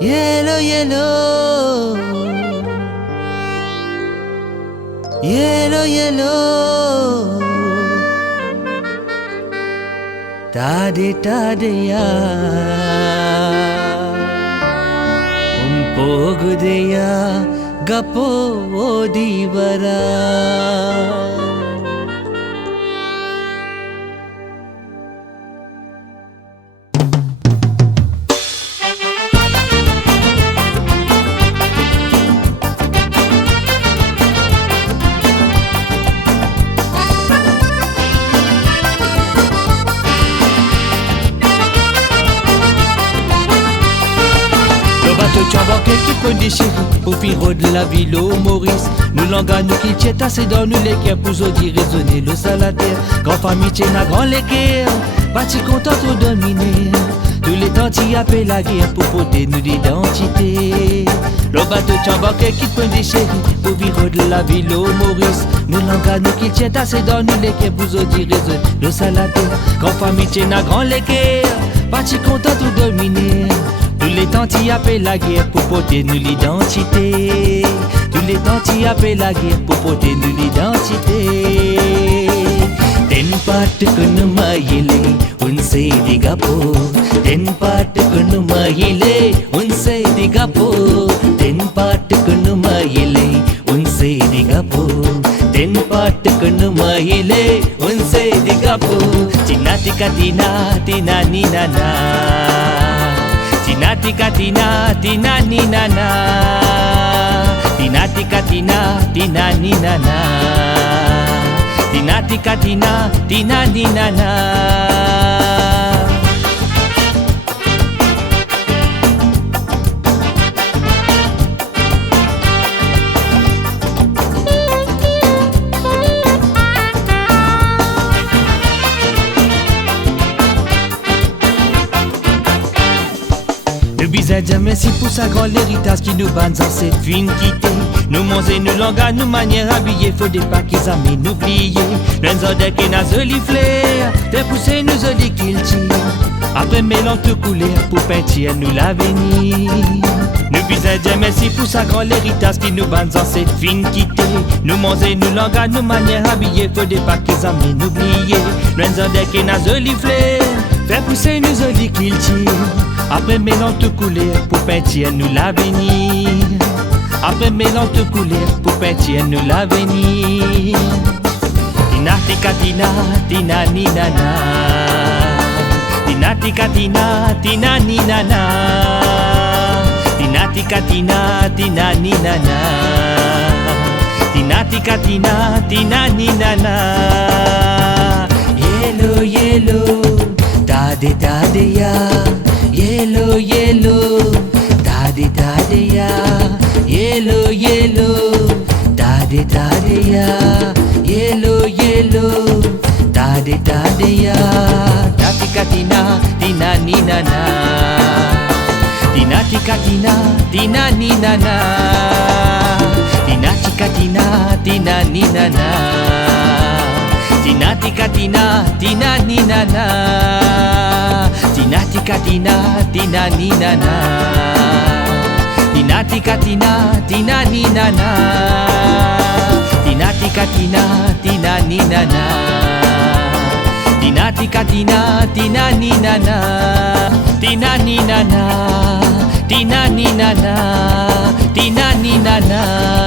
Yellow, yellow, yellow, yellow. Tade, tade, ya. Pogude ya, gapo divara. Tchambaké qui peut déchirer au piro de la ville au Maurice. Nous l'engagons qui tient assez dans nous les qui pour dire raisonner le salataire. Grand famille tient la grand l'équerre, bâti content trop dominé. Tous les temps t'y appellent la guerre pour porter nous d'identité. Le bateau Tchambaké qui peut déchirer au piro de la ville au Maurice. Nous l'engagons qui tient assez dans nous les qui pour dire raisonner le salataire. Grand famille tient la grand l'équerre, bâti content trop dominé. Tous les temps t'y appellent la guerre pour porter nous l'identité. Tous les temps t'y appellent la guerre pour porter nous l'identité. Ten part que nous maïlé, on sait des gapo. Ten part que nous maïlé, on sait des gapo. Ten part que nous maïlé, on sait des gapo. Ten part que nous maïlé, on sait des gapo. Tina tika tina, tina ni nana. Tina tika tina, tina ni nana. Tina tika tina, tina ni nana. Tina tika tina, tina ni nana. Merci pour sa grand héritage qui nous banne dans cette fine quittée. Nous manger, nous langages, nous manières habillées. Faut des pas qu'ils aiment n'oublier. L'un qui n'a joli flair, des poussées nous joli qu'il tire. Après mélange de couleurs pour peinture nous l'avenir. Nous bisons merci pour sa grand héritage qui nous banne dans cette fine quittée. Nous manger, nous langages, nous manières habillées. Faut des pas qu'ils aiment n'oublier. L'un qui n'a joli flair, des poussées nous joli qu'il tire. Après mélange de couleurs pour peinture nous l'avenir. Après mélange de couleurs pour peinture nous l'avenir. Tina tika tina, tina ni nana. Tina tika tina, tina ni nana. Tina tika tina, tina ni nana. Tina tika tina, tina ni nana. Yellow, yellow, tade tade ya. Yellow, yellow, tade tade ya. Yellow, yellow, tade tade ya. Yellow, yellow, tade tade ya. Tika tina, tina ni nana. Tina tika tina, tina ni nana. Tina tika tina, tina ni nana. Tina tika tina, tina ni nana. Tina tika tina, tina ni nana. Tina tika tina, tina ni nana. Tina tika tina, tina ni nana. Tina tika tina, tina ni nana. Tina ni nana. Tina ni nana. Tina ni nana.